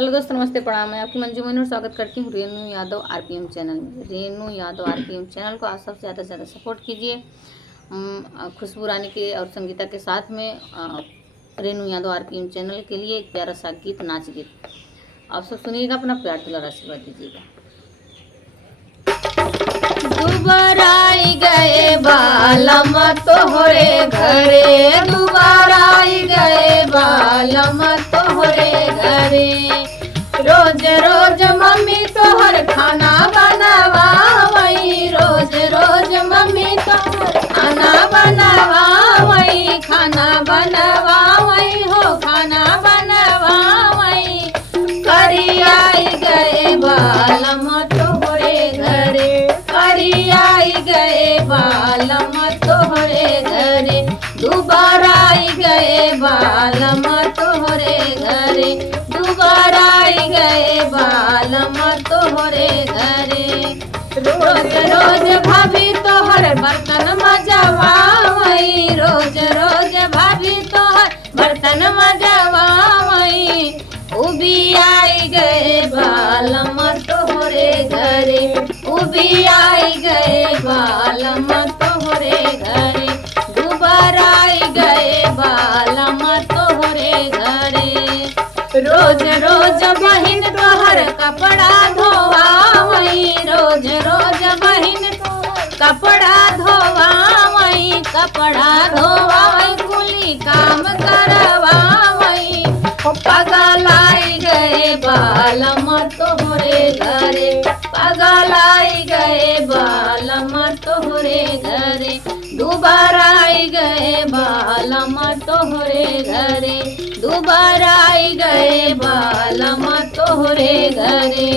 Hello दोस्तों, नमस्ते, प्रणाम। मैं आपकी मंजू मनोहर स्वागत करती हूँ रेनू यादव आरपीएम चैनल में। रेनू यादव आरपीएम चैनल को आप सबसे ज़्यादा से ज़्यादा सपोर्ट कीजिए। खुशबू रानी के और संगीता के साथ में रेनू यादव आरपीएम चैनल के लिए एक प्यारा सा गीत, नाच गीत आप सब सुनिएगा। अपना प्यार दुलार आशीर्वाद दीजिएगा। दोबारा आई गए बालम तोहरे घरे, दोबारा आई गए बालम तोहरे घरे। रोज रोज मम्मी तोहर खाना बनावावई, रोज रोज मम्मी तोहर खाना बनावावई, खाना बनावावई हो खाना बनावावई। करी आई गए बालम तोहरे घरे, करी आई गए बालम तोहरे घरे। दोबारा आई गए बालम तोहरे घरे, दोबारा आई गए बालम तोहरे घरे। रोज रोज भाभी तोहर बर्तन मजवावई, रोज रोज भाभी तोहर बर्तन मजवावई। उबी आई गए बालम तोहरे घरे, उबी आई गए बालम तोहरे घरे। दोबारा आई गए बालम तोहरे घरे। रोज रोज बहिन तोहर कपड़ा धोवावई, रोज रोज बहिन तोहर कपड़ा धोवावई, कपड़ा धोवावई, कुली काम करवावई। पागल आई गए बालम तोहरे घरे, पागल आई गए बालम तोहरे घरे। दोबारा आई गए बालम तोहरे घरे, दोबारा आई गए बालम तोहरे घरे।